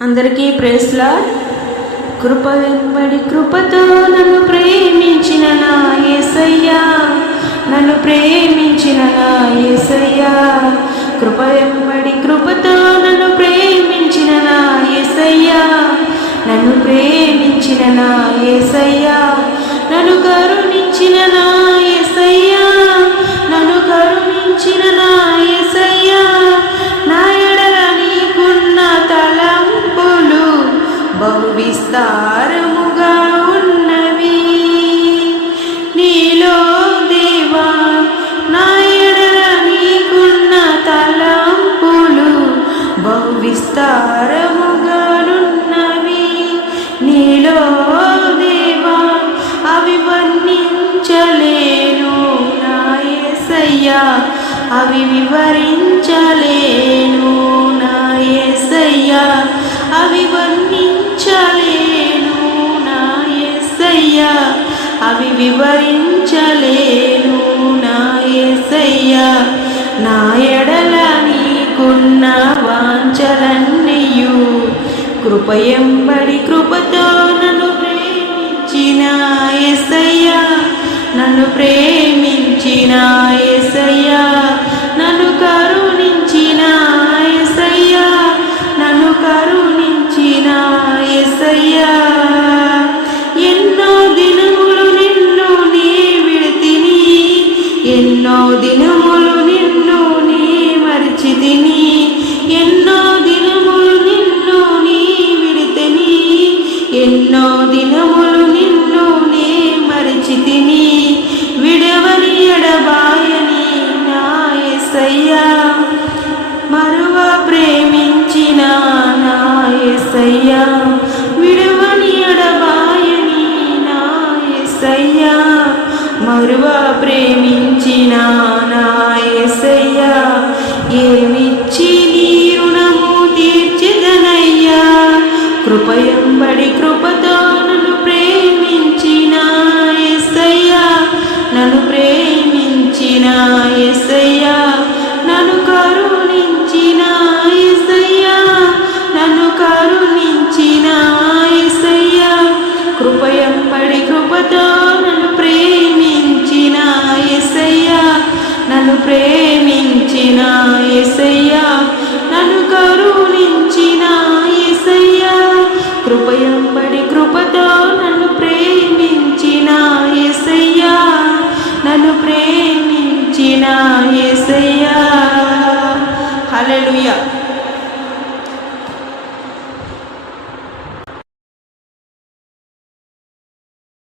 అందరికీ ప్రేస్లా కృప వెంబడి కృపతో నన్ను ప్రేమించిన నా ఏసయ్యా. నన్ను ప్రేమించిన నా ఏసయ్యా. కృప వెంబడి కృపతో నన్ను ప్రేమించిన నా ఏసయ్యా. నన్ను ప్రేమించిన నా ఏసయ్యా. నన్ను కరుణించిన నా బహు ఉన్నవి. నీలో దేవా నా నీకున్న తలంపులు బహు విస్తారముగానున్నవి నీలో దేవా అవి వర్ణించలేను నాయసయ్యా అవి వివరించలేను. అవి వివరించలేను నా యేసయ్యా నా ఎడల నీకున్న వాంఛలన్నీయు కృపయంబడి కృపతో నన్ను ప్రేమించిన యేసయ్యా నన్ను ప్రేమ ఎన్నో దినములు నిన్ను నీ మరిచితిని. ఎన్నో దినములు నిన్ను నీ విడితిని. ఎన్నో దినములు నిన్ను నీ మరిచితిని. విడవని ఎడబాయని నా యేసయ్యా మరువ ప్రేమించిన నా యేసయ్యా విడవని ఎడబాయని నా యేసయ్యా మరువ ప్రేమించిన నా ఏమిచ్చి నీ రుణము తీర్చిదనయ్యా కృపయ నన్ను ప్రేమించిన ఎసయ్యా నన్ను కరుణించిన ఎసయ్యా కృపయంబడి కృపతో నన్ను ప్రేమించిన ఎసయ్యా నన్ను ప్రేమించిన ఎసయ్యా హలలుయా